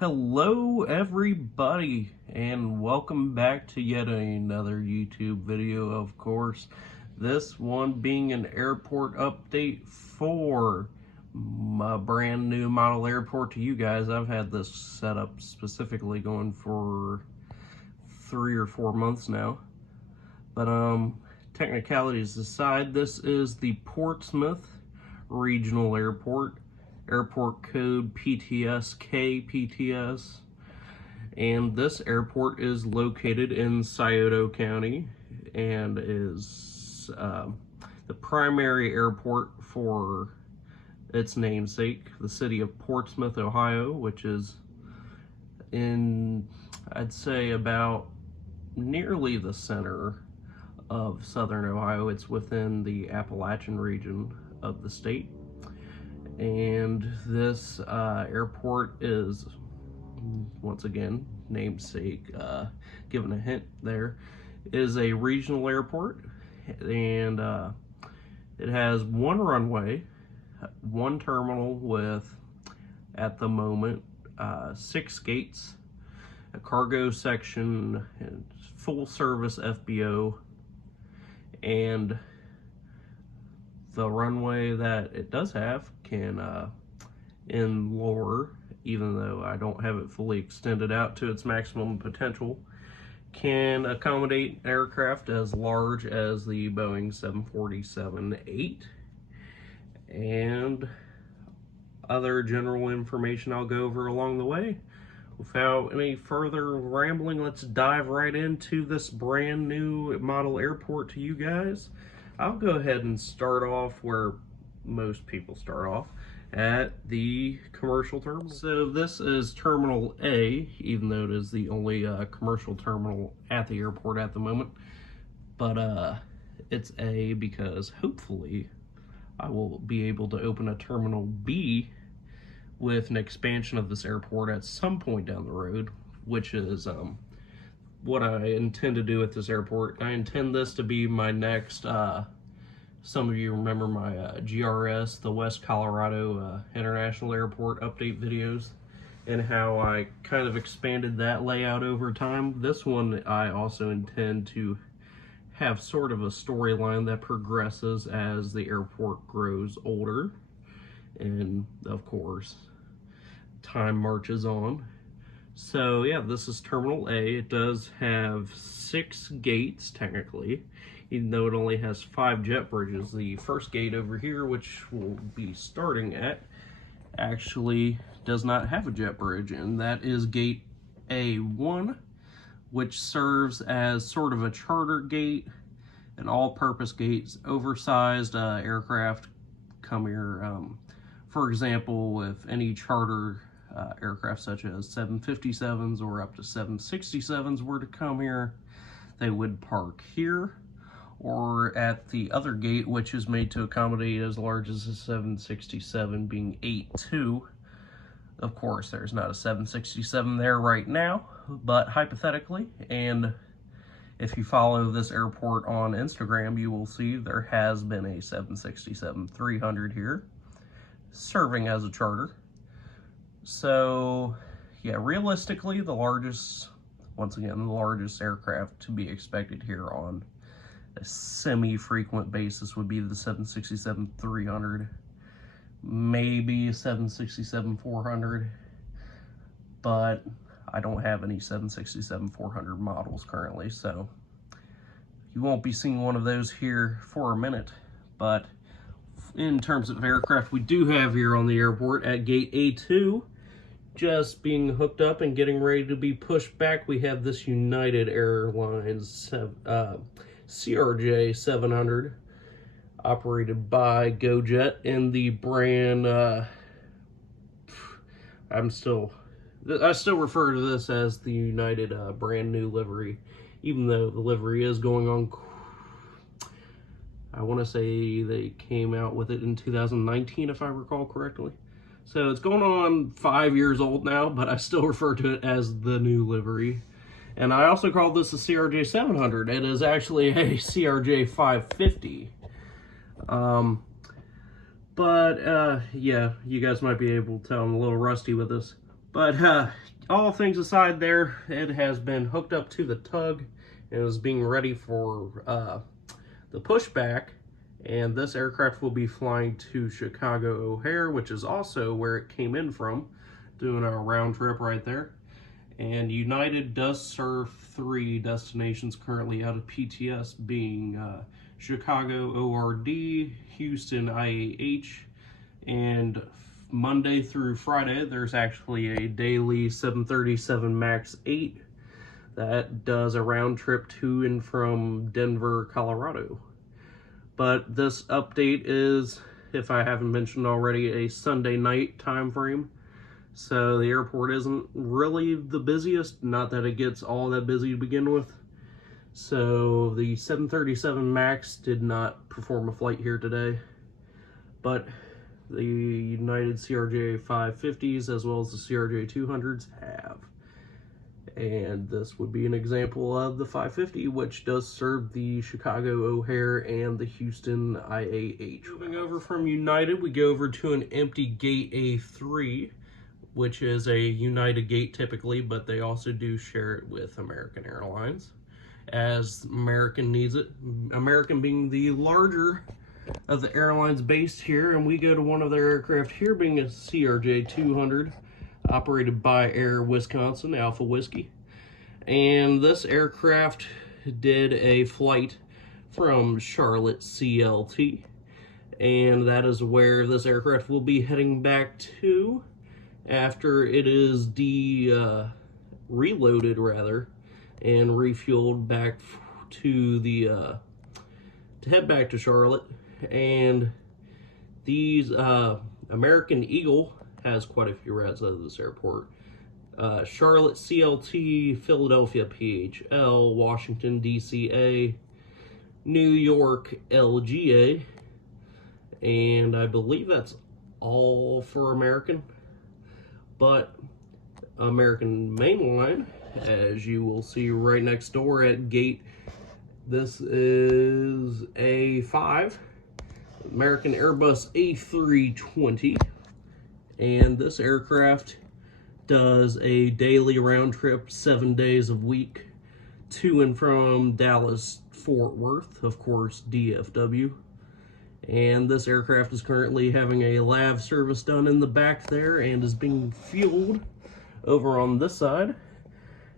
Hello everybody, and welcome back to yet another YouTube video. Of course, this one being an airport update for my brand new model airport to you guys. I've had this set up specifically going for 3 or 4 months now, but technicalities aside, this is the Portsmouth Regional Airport. Airport code PTS, and this airport is located in Scioto County and is the primary airport for its namesake, the city of Portsmouth, Ohio, which is in, I'd say, about nearly the center of southern Ohio. It's within the Appalachian region of the state. And this airport is, once again, namesake, given a hint there, is a regional airport, and it has one runway, one terminal with, at the moment, 6 gates, a cargo section, and full service FBO, and the runway that it does have can, in lore, even though I don't have it fully extended out to its maximum potential, can accommodate aircraft as large as the Boeing 747-8, and other general information I'll go over along the way. Without any further rambling, let's dive right into this brand new model airport to you guys. I'll go ahead and start off where most people start off, at the commercial terminal. So this is Terminal A, even though it is the only commercial terminal at the airport at the moment. But it's A because hopefully I will be able to open a Terminal B with an expansion of this airport at some point down the road, which is what I intend to do at this airport. I intend this to be my next, some of you remember my GRS, the West Colorado International Airport update videos, and how I kind of expanded that layout over time. This one I also intend to have sort of a storyline that progresses as the airport grows older, and of course, time marches on. So yeah, this is Terminal A. It does have 6 gates, technically, even though it only has 5 jet bridges. The first gate over here, which we'll be starting at, actually does not have a jet bridge, and that is Gate A1, which serves as sort of a charter gate, an all-purpose gate. Oversized aircraft come here. For example, with any charter aircraft such as 757s or up to 767s were to come here, they would park here or at the other gate, which is made to accommodate as large as a 767, being 8-2. Of course, there's not a 767 there right now, but hypothetically, and if you follow this airport on Instagram, you will see there has been a 767-300 here, serving as a charter. So yeah, realistically, the largest, once again, the largest aircraft to be expected here on a semi-frequent basis would be the 767-300, maybe a 767-400, but I don't have any 767-400 models currently, so you won't be seeing one of those here for a minute. But in terms of aircraft we do have here on the airport, at Gate A2, just being hooked up and getting ready to be pushed back, we have this United Airlines CRJ 700, operated by GoJet in the brand, I still refer to this as the United brand new livery, even though the livery is going on, I want to say they came out with it in 2019, if I recall correctly. So it's going on 5 years old now, but I still refer to it as the new livery. And I also call this a CRJ 700. It is actually a CRJ 550. Yeah, you guys might be able to tell I'm a little rusty with this. But all things aside there, it has been hooked up to the tug and is being ready for the pushback. And this aircraft will be flying to Chicago O'Hare, which is also where it came in from, doing a round trip right there. And United does serve 3 destinations currently out of PTS, being Chicago ORD, Houston IAH, and Monday through Friday, there's actually a daily 737 MAX 8 that does a round trip to and from Denver, Colorado. But this update is, if I haven't mentioned already, a Sunday night time frame. So the airport isn't really the busiest, not that it gets all that busy to begin with. So the 737 MAX did not perform a flight here today, but the United CRJ 550s as well as the CRJ 200s have. And this would be an example of the 550, which does serve the Chicago O'Hare and the Houston IAH. Moving over from United, we go over to an empty gate A3, which is a United gate typically, but they also do share it with American Airlines, as American needs it. American being the larger of the airlines based here, and we go to one of their aircraft here, being a CRJ 200, operated by Air Wisconsin, Alpha Whiskey. And this aircraft did a flight from Charlotte CLT, and that is where this aircraft will be heading back to after it is reloaded rather, and refueled back to the to head back to Charlotte. And these American Eagle has quite a few routes out of this airport. Charlotte CLT, Philadelphia PHL, Washington DCA, New York LGA, and I believe that's all for American. But American Mainline, as you will see right next door at gate, this is A5, American Airbus A320, and this aircraft does a daily round trip 7 days a week to and from Dallas Fort Worth, of course DFW. And this aircraft is currently having a LAV service done in the back there and is being fueled over on this side.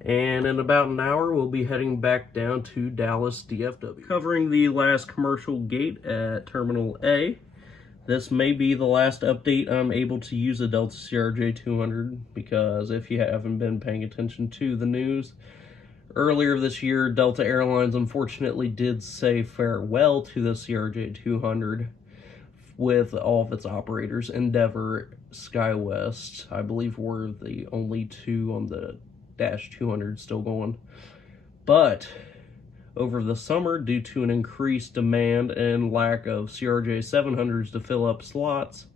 And in about an hour, we'll be heading back down to Dallas DFW. Covering the last commercial gate at Terminal A. This may be the last update I'm able to use a Delta CRJ 200, because if you haven't been paying attention to the news, earlier this year, Delta Airlines unfortunately did say farewell to the CRJ 200 with all of its operators. Endeavor, SkyWest, I believe, were the only 2 on the Dash 200 still going. But over the summer, due to an increased demand and lack of CRJ 700s to fill up slots,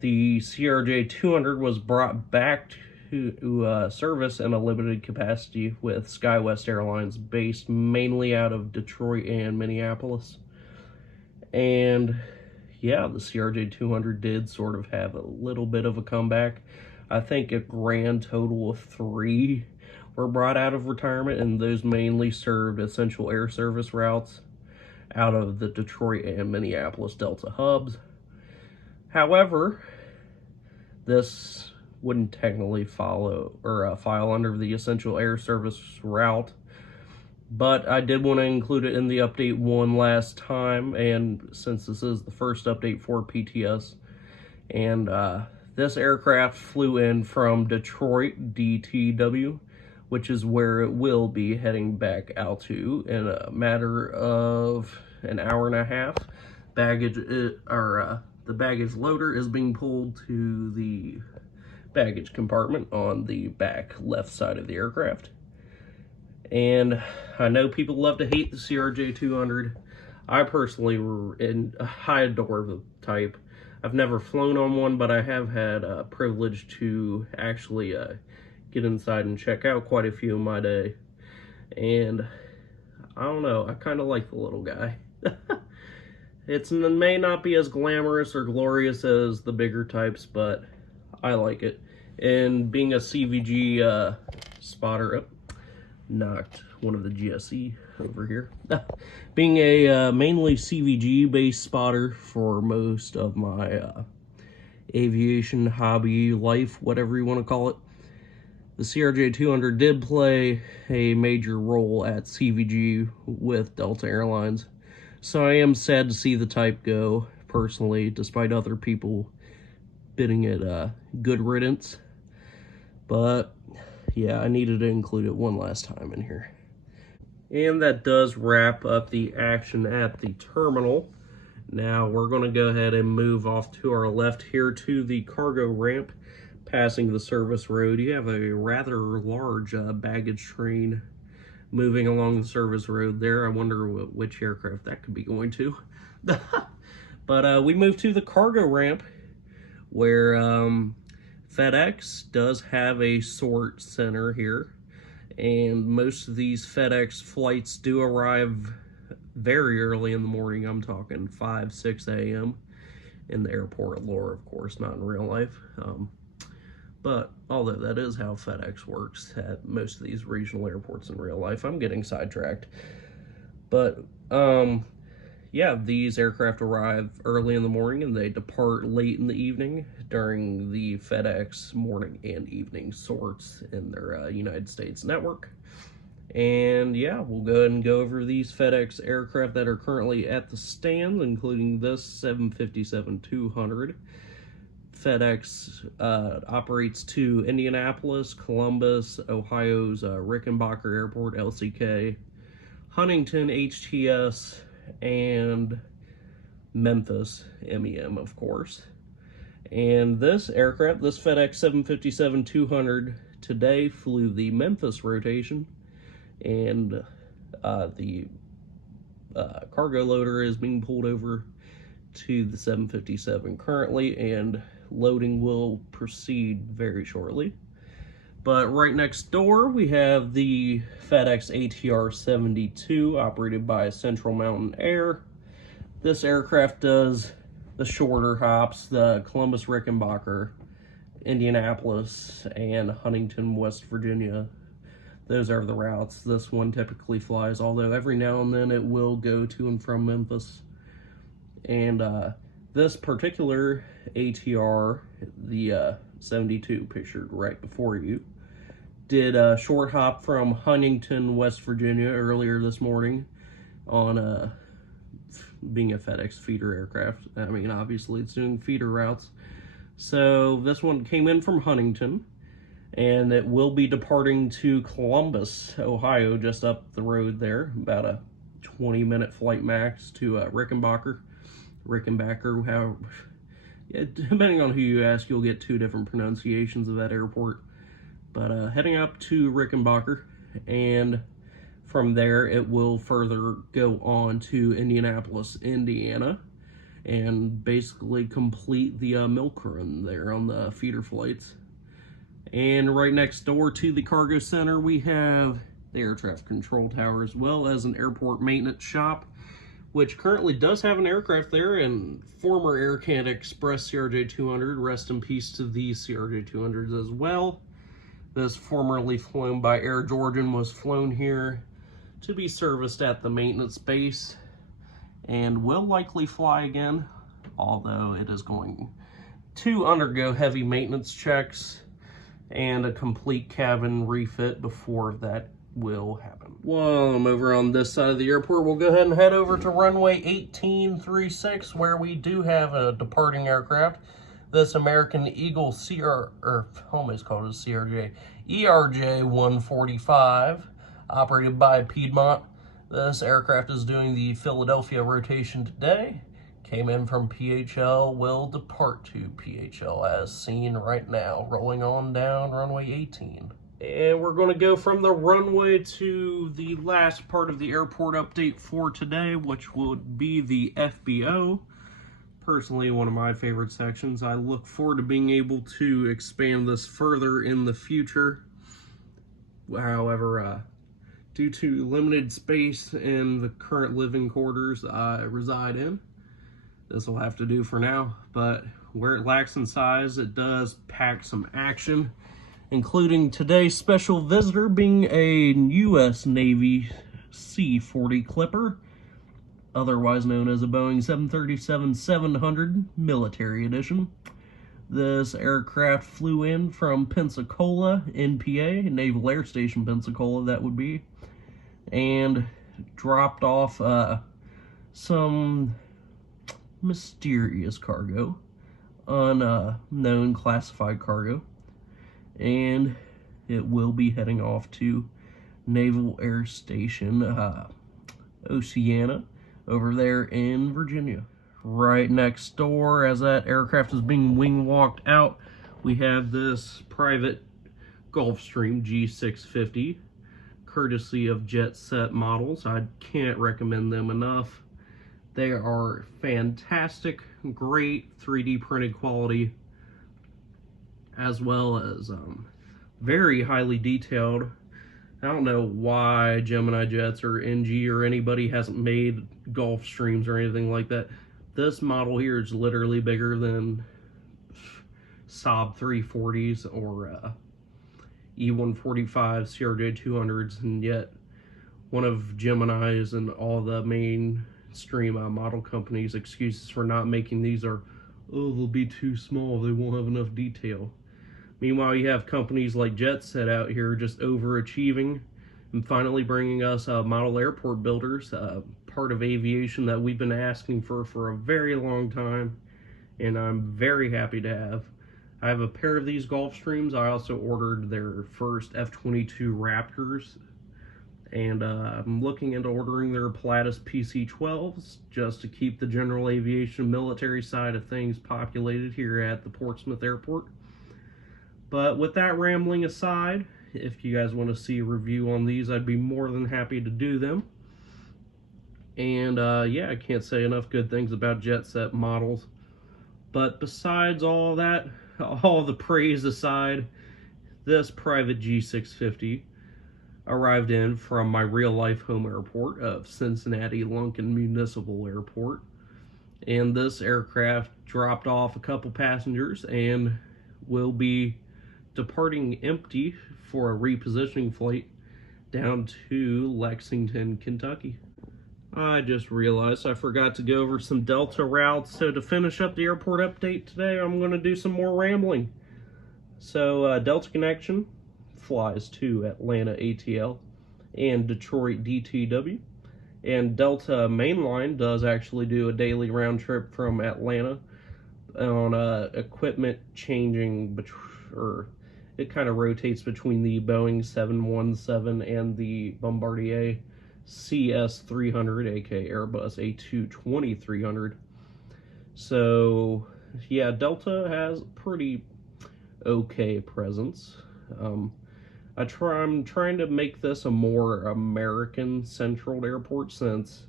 the CRJ 200 was brought back to service in a limited capacity with SkyWest Airlines, based mainly out of Detroit and Minneapolis. And yeah, the CRJ 200 did sort of have a little bit of a comeback. I think a grand total of 3 were brought out of retirement, and those mainly served essential air service routes out of the Detroit and Minneapolis Delta hubs. However, this wouldn't technically follow or file under the essential air service route, but I did want to include it in the update one last time, and since this is the first update for PTS, and this aircraft flew in from Detroit DTW, which is where it will be heading back out to in a matter of an hour and a half. The baggage loader is being pulled to the baggage compartment on the back left side of the aircraft. And I know people love to hate the CRJ 200. I personally adore the type. I've never flown on one, but I have had a privilege to actually get inside and check out quite a few in my day. And I don't know, I kind of like the little guy. It may not be as glamorous or glorious as the bigger types, but I like it. And being a CVG spotter, knocked one of the GSE over here. Being a mainly CVG based spotter for most of my aviation hobby life, whatever you want to call it, the CRJ-200 did play a major role at CVG with Delta Airlines. So I am sad to see the type go, personally, despite other people bidding it good riddance. But yeah, I needed to include it one last time in here. And that does wrap up the action at the terminal. Now we're going to go ahead and move off to our left here to the cargo ramp, passing the service road. You have a rather large baggage train moving along the service road there. I wonder which aircraft that could be going to. But we move to the cargo ramp, where FedEx does have a sort center here, and most of these FedEx flights do arrive very early in the morning. I'm talking 5, 6 a.m. in the airport lore, of course, not in real life. But although that is how FedEx works at most of these regional airports in real life, I'm getting sidetracked. But yeah, these aircraft arrive early in the morning and they depart late in the evening during the FedEx morning and evening sorts in their United States network. And yeah, we'll go ahead and go over these FedEx aircraft that are currently at the stand, including this 757-200. FedEx operates to Indianapolis, Columbus, Ohio's Rickenbacker Airport, LCK, Huntington, HTS, and Memphis, MEM, of course. And this aircraft, this FedEx 757-200, today flew the Memphis rotation, and the cargo loader is being pulled over to the 757 currently, and loading will proceed very shortly. But right next door, we have the FedEx ATR 72, operated by Central Mountain Air. This aircraft does the shorter hops, the Columbus Rickenbacker, Indianapolis, and Huntington, West Virginia. Those are the routes this one typically flies, although every now and then it will go to and from Memphis. And this particular ATR, the 72 pictured right before you, did a short hop from Huntington, West Virginia earlier this morning on being a FedEx feeder aircraft. I mean, obviously it's doing feeder routes. So this one came in from Huntington, and it will be departing to Columbus, Ohio, just up the road there, about a 20-minute flight max to Rickenbacker, how, yeah, depending on who you ask, you'll get two different pronunciations of that airport. But heading up to Rickenbacker, and from there it will further go on to Indianapolis, Indiana, and basically complete the milk run there on the feeder flights. And right next door to the cargo center, we have the air traffic control tower, as well as an airport maintenance shop, which currently does have an aircraft there, and former Air Canada Express CRJ-200, rest in peace to these CRJ-200s as well. This, formerly flown by Air Georgian, was flown here to be serviced at the maintenance base, and will likely fly again, although it is going to undergo heavy maintenance checks and a complete cabin refit before that will happen. While I'm over on this side of the airport, we'll go ahead and head over to runway 1836, where we do have a departing aircraft. This American Eagle almost called it CRJ, ERJ-145, operated by Piedmont. This aircraft is doing the Philadelphia rotation today. Came in from PHL, will depart to PHL as seen right now, rolling on down runway 18. And we're going to go from the runway to the last part of the airport update for today, which would be the FBO. Personally, one of my favorite sections. I look forward to being able to expand this further in the future. However, due to limited space in the current living quarters I reside in, this will have to do for now. But where it lacks in size, it does pack some action, including today's special visitor being a U.S. Navy C-40 Clipper, otherwise known as a Boeing 737-700 Military Edition. This aircraft flew in from Pensacola, NPA, Naval Air Station Pensacola, that would be, and dropped off some mysterious cargo, unknown classified cargo, and it will be heading off to Naval Air Station Oceana over there in Virginia. Right next door, as that aircraft is being wing walked out, we have this private Gulfstream G650, courtesy of Jet Set Models. I can't recommend them enough. They are fantastic, great 3D printed quality, as well as very highly detailed. I don't know why Gemini Jets or NG or anybody hasn't made Gulfstreams or anything like that. This model here is literally bigger than Saab 340s or E145 CRJ 200s, and yet one of Gemini's and all the mainstream model companies' excuses for not making these are, oh, they'll be too small, they won't have enough detail. Meanwhile, you have companies like Jet Set out here just overachieving and finally bringing us model airport builders, part of aviation that we've been asking for a very long time, and I'm very happy to have. I have a pair of these Gulfstreams. I also ordered their first F-22 Raptors, and I'm looking into ordering their Pilatus PC-12s just to keep the general aviation military side of things populated here at the Portsmouth airport. But with that rambling aside, if you guys want to see a review on these, I'd be more than happy to do them. And yeah, I can't say enough good things about Jet Set Models. But besides all that, all the praise aside, this private G650 arrived in from my real-life home airport of Cincinnati Lunken Municipal Airport. And this aircraft dropped off a couple passengers and will be departing empty for a repositioning flight down to Lexington, Kentucky. I just realized I forgot to go over some Delta routes, so to finish up the airport update today, I'm going to do some more rambling. So Delta Connection flies to Atlanta ATL and Detroit DTW, and Delta Mainline does actually do a daily round trip from Atlanta on equipment changing, or it kind of rotates between the Boeing 717 and the Bombardier CS300, aka Airbus A220-300. So yeah, Delta has pretty okay presence. I'm trying to make this a more American-central airport, since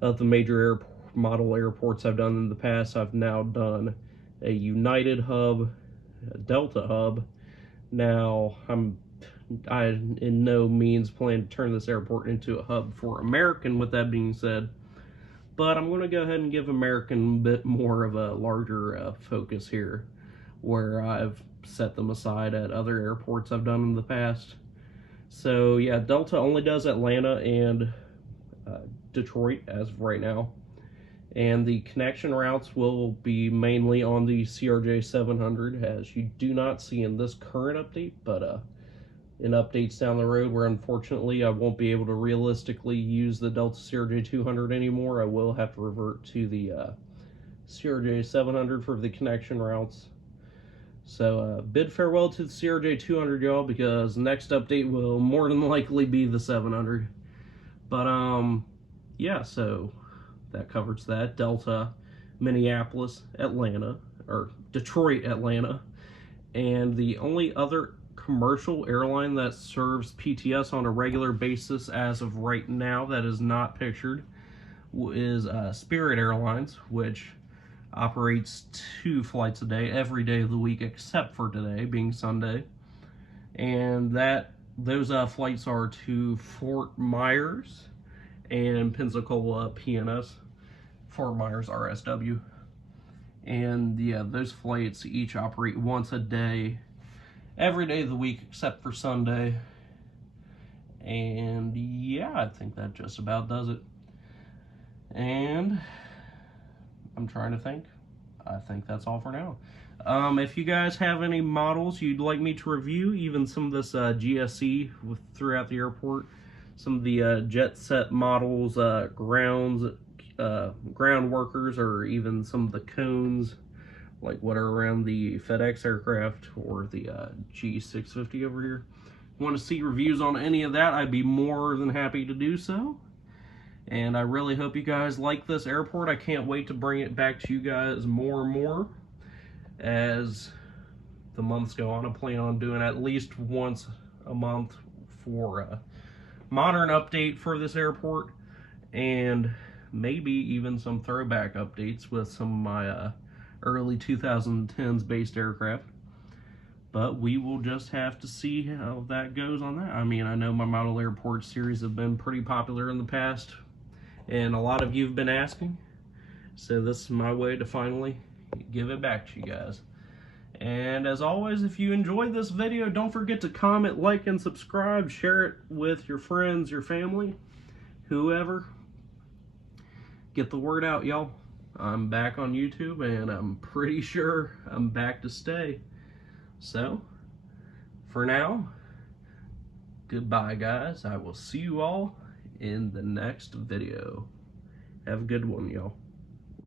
of the major model airports I've done in the past, I've now done a United hub, a Delta hub. Now, I in no means plan to turn this airport into a hub for American, with that being said, but I'm going to go ahead and give American a bit more of a larger focus here, where I've set them aside at other airports I've done in the past. So yeah, Delta only does Atlanta and Detroit as of right now, and the connection routes will be mainly on the CRJ 700, as you do not see in this current update, but in updates down the road where unfortunately I won't be able to realistically use the Delta CRJ 200 anymore, I will have to revert to the CRJ 700 for the connection routes. So bid farewell to the CRJ 200, y'all, because next update will more than likely be the 700. But yeah, so that covers that. Delta, Minneapolis, Atlanta, or Detroit, Atlanta, and the only other commercial airline that serves PTS on a regular basis as of right now that is not pictured is Spirit Airlines, which operates 2 flights a day every day of the week except for today being Sunday, and those flights are to Fort Myers and Pensacola PNS, Fort Myers RSW. And yeah, those flights each operate once a day, every day of the week except for Sunday. And yeah, I think that just about does it. And I'm trying to think. I think that's all for now. If you guys have any models you'd like me to review, even some of this GSE throughout the airport, some of the jet set models, ground workers, or even some of the cones, like what are around the FedEx aircraft or the G650 over here. Want to see reviews on any of that, I'd be more than happy to do so. And I really hope you guys like this airport. I can't wait to bring it back to you guys more and more as the months go on. I plan on doing at least once a month for a modern update for this airport, and maybe even some throwback updates with some of my early 2010s based aircraft. But we will just have to see how that goes on that. I mean, I know my model airport series have been pretty popular in the past, and a lot of you have been asking, so this is my way to finally give it back to you guys. And as always, if you enjoyed this video, don't forget to comment, like, and subscribe. Share it with your friends, your family, whoever. Get the word out, y'all. I'm back on YouTube, and I'm pretty sure I'm back to stay. So, for now, goodbye, guys. I will see you all in the next video. Have a good one, y'all.